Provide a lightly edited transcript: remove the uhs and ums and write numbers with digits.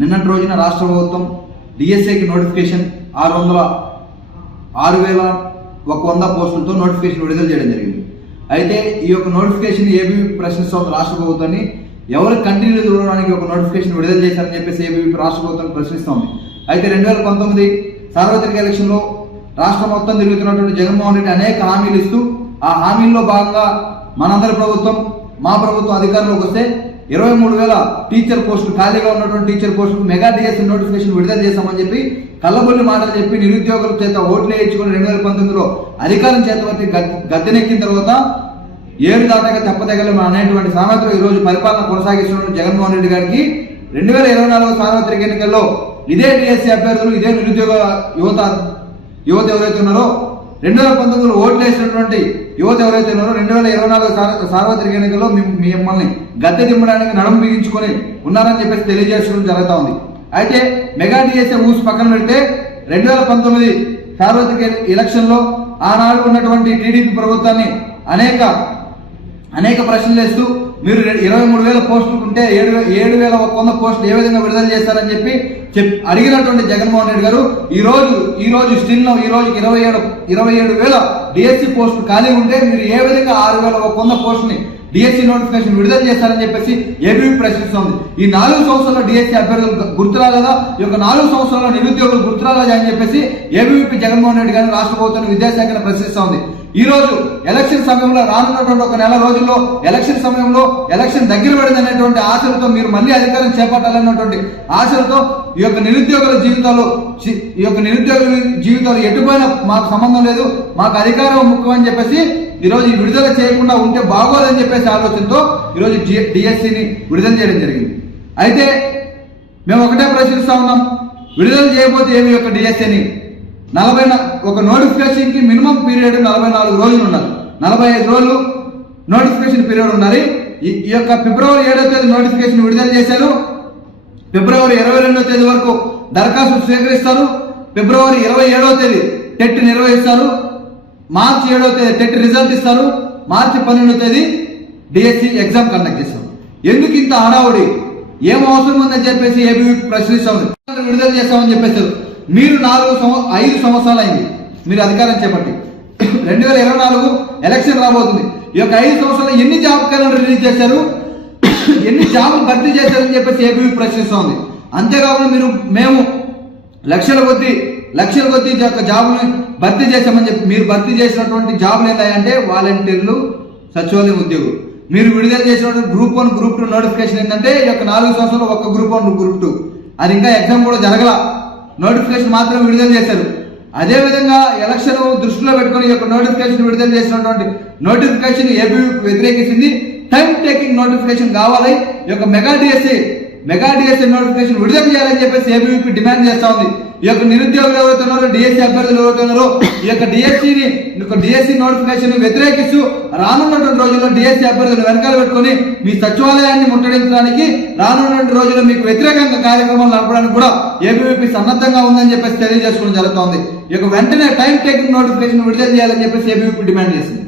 నిన్నటి రోజున రాష్ట్ర ప్రభుత్వం డిఎస్ఏకి నోటిఫికేషన్ 6,100 పోస్టులతో నోటిఫికేషన్ విడుదల చేయడం జరిగింది. అయితే ఈ యొక్క నోటిఫికేషన్ ఏబీవీ ప్రశ్నిస్తోంది రాష్ట్ర ప్రభుత్వాన్ని. ఎవరు కంటిన్యూ చూడడానికి ఒక నోటిఫికేషన్ విడుదల చేశారని చెప్పేసి ఏబీవీ రాష్ట్ర ప్రభుత్వాన్ని ప్రశ్నిస్తోంది. అయితే 2019 సార్వత్రిక ఎలక్షన్లో రాష్ట్రం మొత్తం తిరుగుతున్నటువంటి జగన్మోహన్ రెడ్డి అనేక హామీలు ఇస్తూ ఆ హామీల్లో భాగంగా మనందరి ప్రభుత్వం, మా ప్రభుత్వం అధికారంలోకి వస్తే 23,000 టీచర్ పోస్టులు, ఖాళీగా ఉన్నటువంటి టీచర్ పోస్టులు మెగా డిఎస్సీ నోటిఫికేషన్ విడుదల చేశామని చెప్పి కళ్ళబొల్లి మాటలు చెప్పి నిరుద్యోగుల చేత ఓట్లు వేయించుకుని 2019లో అధికారం చేతబట్టి గద్దెనెక్కిన తర్వాత ఏడు దాటాక చెప్పదగలం అనేటువంటి సామెతలు ఈరోజు పరిపాలన కొనసాగిస్తున్న జగన్మోహన్ రెడ్డి గారికి 2024 సార్వత్రిక ఎన్నికల్లో ఇదే డిఎస్సీ అభ్యర్థులు, ఇదే నిరుద్యోగ యువత ఎవరైతే ఉన్నారో 2019లో ఓట్లు వేసినటువంటి యువత ఎవరైతే ఉన్నారో 2024 సార్వత్రిక ఎన్నికల్లో మిమ్మల్ని గద్దె దిమ్మడానికి నడుము బిగించుకొని ఉన్నారని చెప్పేసి తెలియజేసుకోవడం జరుగుతూ ఉంది. అయితే మెగా డిఎస్ఏ ఊసి పక్కన పెడితే 2019 సార్వత్రిక ఎలక్షన్లో ఆనాడు ఉన్నటువంటి టీడీపీ ప్రభుత్వాన్ని అనేక ప్రశ్నలు వేస్తూ మీరు 23,000 పోస్టులు ఉంటే 7,100 పోస్టులు ఏ విధంగా విడుదల చేస్తారని చెప్పి అడిగినటువంటి జగన్మోహన్ రెడ్డి గారు ఈ రోజు స్టిల్ ఈ రోజుకి 27,000 డిఎస్సీ పోస్టులు ఖాళీ ఉంటే మీరు ఏ విధంగా 6,100 పోస్టుని డిఎస్సీ నోటిఫికేషన్ విడుదల చేస్తారని చెప్పేసి ఏబీవీ ప్రశ్నిస్తోంది. ఈ 4 సంవత్సరాల్లో డిఎస్సీ అభ్యర్థులు గుర్తురాలేదా, ఈ యొక్క 4 సంవత్సరాల్లో నిరుద్యోగులు గుర్తురాలేదా అని చెప్పేసి ఏబీవీపీ జగన్మోహన్ రెడ్డి గారిని రాష్ట్ర ప్రభుత్వాన్ని విద్యాశాఖను ప్రశ్నిస్తోంది. ఈ రోజు ఎలక్షన్ సమయంలో రానున్నటువంటి ఒక నెల రోజుల్లో ఎలక్షన్ సమయంలో ఎలక్షన్ దగ్గర పడింది అనేటువంటి ఆశలతో మీరు మళ్ళీ అధికారం చేపట్టాలన్నటువంటి ఆశలతో ఈ యొక్క నిరుద్యోగుల జీవితాలు ఎటుపోయినా మాకు సంబంధం లేదు, మాకు అధికారం ముఖ్యం అని చెప్పేసి ఈరోజు విడుదల చేయకుండా ఉంటే బాగోదని చెప్పేసి ఆలోచనతో ఈరోజు డిఎస్సీని విడుదల చేయడం జరిగింది. అయితే మేము ఒకటే ప్రశ్నిస్తా ఉన్నాం, విడుదల చేయకపోతే ఏమి యొక్క డిఎస్సీని ఒక నోటిఫికేషన్కి మినిమం పీరియడ్ 44 రోజులు ఉండాలి, 45 రోజులు నోటిఫికేషన్ పీరియడ్ ఉండాలి. ఈ యొక్క ఫిబ్రవరి 7వ తేదీ నోటిఫికేషన్ విడుదల చేశారు. ఫిబ్రవరి 22వ తేదీ వరకు దరఖాస్తు స్వీకరిస్తారు. ఫిబ్రవరి 27వ తేదీ టెట్ నిర్వహిస్తారు. మార్చి 7వ తేదీ టెట్ రిజల్ట్ ఇస్తారు. మార్చి 12వ తేదీ డిఎస్సీ ఎగ్జామ్ కండక్ట్ చేస్తారు. ఎందుకు ఇంత హడావుడి, ఏం అవసరం ఉందని చెప్పేసి ఏబీవీ ప్రశ్నిస్తామని విడుదల చేస్తామని చెప్పేశారు. మీరు 5 సంవత్సరాలు అయింది మీరు అధికారం చేపట్టి. 2024 ఎలక్షన్ రాబోతుంది. ఈ యొక్క 5 సంవత్సరాలు ఎన్ని జాబ్ క్యాలెండర్ రిలీజ్ చేశారు, ఎన్ని జాబులు భర్తీ చేశారని చెప్పేసి ఏబీవీ ప్రశ్నిస్తోంది. అంతేకాకుండా మేము లక్షల కొద్ది జాబులు భర్తీ చేశామని చెప్పి మీరు భర్తీ చేసినటువంటి జాబులు ఏంటంటే వాలంటీర్లు, సచివాలయం ఉద్యోగులు. మీరు విడుదల చేసినటువంటి గ్రూప్ 1 గ్రూప్ 2 నోటిఫికేషన్ ఏంటంటే ఈ యొక్క 4 సంవత్సరాలు ఒక గ్రూప్ 1 గ్రూప్ 2 అది ఇంకా ఎగ్జామ్ కూడా జరగల, నోటిఫికేషన్ మాత్రం విడుదల చేశారు. అదేవిధంగా ఎలక్షన్ దృష్టిలో పెట్టుకుని ఈ యొక్క నోటిఫికేషన్ విడుదల చేసినటువంటి నోటిఫికేషన్ ఏబీవీ వ్యతిరేకించింది. టైం టేకింగ్ నోటిఫికేషన్ కావాలి, ఈ యొక్క మెగా డిఎస్సీ నోటిఫికేషన్ విడుదల చేయాలని చెప్పేసి ఏబీవీపీ డిమాండ్ చేస్తా ఉంది. ఈ యొక్క నిరుద్యోగులు ఎవరైతే ఉన్నారో, డిఎస్సీ అభ్యర్థులు ఎవరైతే ఉన్నారో ఈ యొక్క డిఎస్సీ నోటిఫికేషన్ వ్యతిరేకిస్తూ రానున్నటువంటి రోజుల్లో డిఎస్సీ అభ్యర్థులు వెనకాల పెట్టుకుని మీ సచివాలయాన్ని ముట్టడించడానికి రానున్నటువంటి రోజుల్లో మీకు వ్యతిరేకంగా కార్యక్రమాలు నడపడానికి కూడా ఏబీవీపీ సన్నద్ధంగా ఉందని చెప్పేసి తెలియజేసుకోవడం జరుగుతోంది. ఈ యొక్క వెంటనే టైం టేకింగ్ నోటిఫికేషన్ విడుదల చేయాలని చెప్పేసి ఏబీవీపీ డిమాండ్ చేసింది.